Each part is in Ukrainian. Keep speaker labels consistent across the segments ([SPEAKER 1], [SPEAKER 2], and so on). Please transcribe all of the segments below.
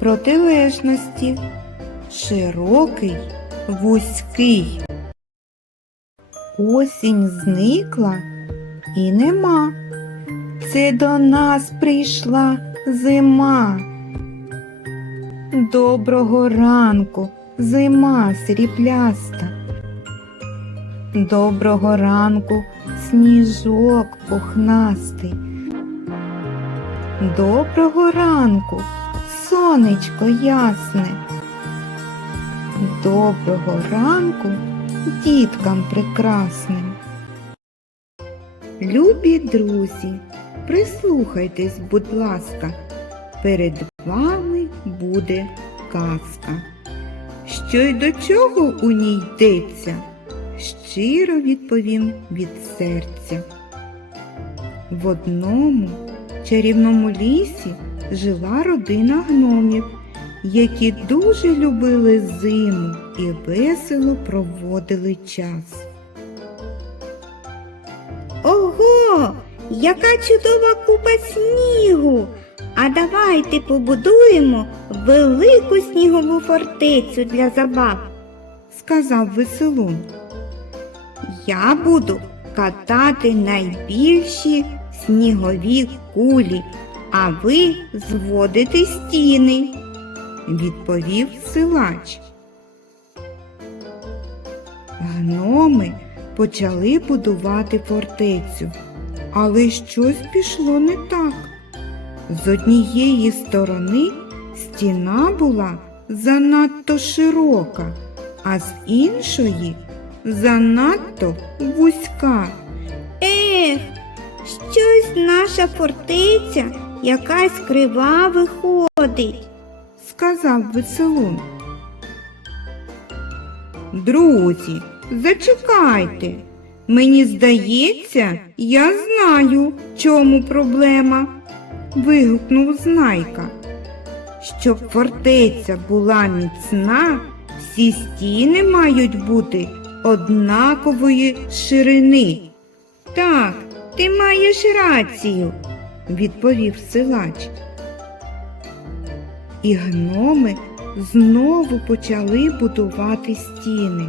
[SPEAKER 1] протилежності. Широкий, вузький. Осінь зникла і нема. Це до нас прийшла зима. Доброго ранку, зима срібляста. Доброго ранку, сніжок пухнастий. Доброго ранку, сонечко ясне. Доброго ранку діткам прекрасним. Любі друзі, прислухайтесь, будь ласка, перед вами буде казка. Що й до чого у ній йдеться, щиро відповім від серця. В одному чарівному лісі жила родина гномів, які дуже любили зиму і весело проводили час.
[SPEAKER 2] Ого, яка чудова купа снігу! А давайте побудуємо велику снігову фортецю для забав.
[SPEAKER 1] сказав веселун.
[SPEAKER 2] Я буду катати найбільші снігові кулі, а ви зводите стіни.
[SPEAKER 1] відповів силач. Гноми почали будувати фортецю, але щось пішло не так. З однієї сторони стіна була занадто широка, а з іншої занадто вузька.
[SPEAKER 2] Ех, щось наша фортеця якась крива виходить.
[SPEAKER 1] сказав веселун. Друзі, зачекайте. Мені здається, я знаю, чому проблема. вигукнув знайка. Щоб фортеця була міцна, всі стіни мають бути однакової ширини. Так, ти маєш рацію, відповів силач. І гноми знову почали будувати стіни,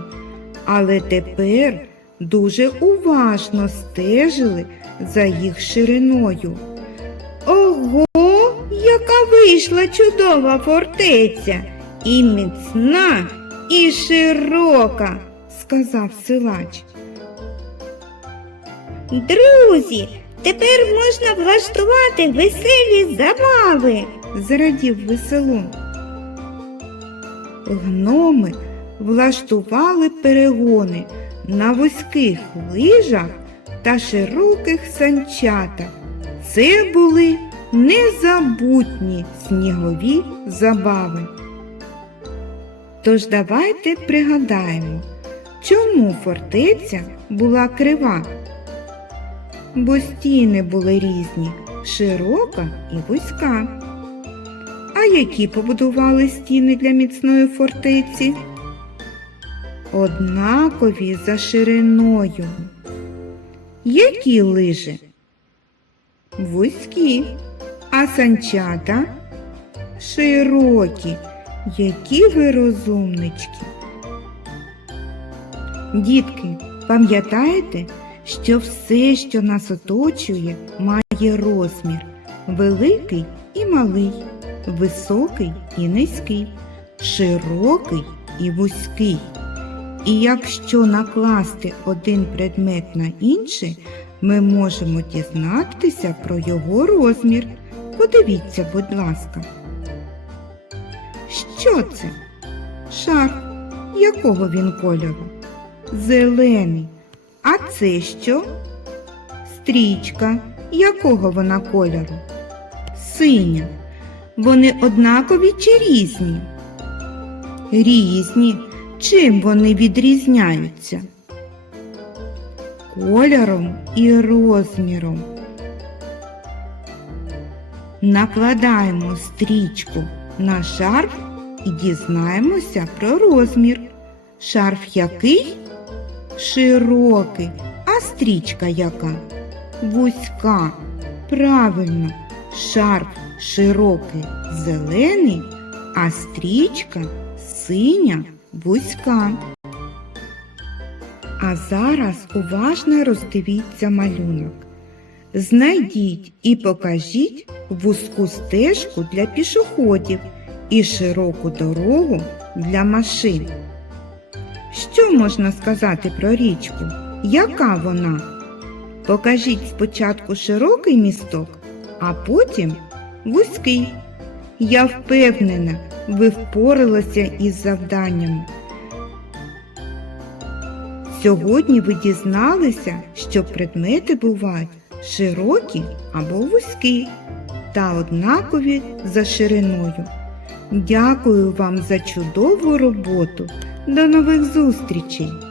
[SPEAKER 1] але тепер дуже уважно стежили за їх шириною. Ого, яка вийшла чудова фортеця, і міцна, і широка, сказав силач.
[SPEAKER 2] Друзі, тепер можна влаштувати веселі забави.
[SPEAKER 1] зрадів веселун. Гноми влаштували перегони на вузьких лижах та широких санчатах. Це були незабутні снігові забави. Тож давайте пригадаємо, чому фортеця була крива. Бо стіни були різні, широка і вузька. А які побудували стіни для міцної фортеці? Однакові за шириною. Які лижи? Вузькі, а санчата широкі. Які ви розумнички. Дітки, пам'ятаєте, що все, що нас оточує, має розмір великий і малий, високий і низький, широкий і вузький. І якщо накласти один предмет на інший, ми можемо дізнатися про його розмір. Подивіться, будь ласка. Що це? Шарф. Якого він кольору? Зелений. А це що? Стрічка. Якого вона кольору? Синя. Вони однакові чи різні? Різні. Чим вони відрізняються? Кольором і розміром. Накладаємо стрічку на шарф і дізнаємося про розмір. Шарф який? Широкий, а стрічка яка? Вузька. Правильно, шарф широкий зелений, а стрічка синя вузька. А зараз уважно роздивіться малюнок. Знайдіть і покажіть вузьку стежку для пішоходів і широку дорогу для машин. Що можна сказати про річку? Яка вона? Покажіть спочатку широкий місток, а потім вузький. Я впевнена, ви впоралися із завданнями. Сьогодні ви дізналися, що предмети бувають широкі або вузькі та однакові за шириною. Дякую вам за чудову роботу. До нових зустрічей!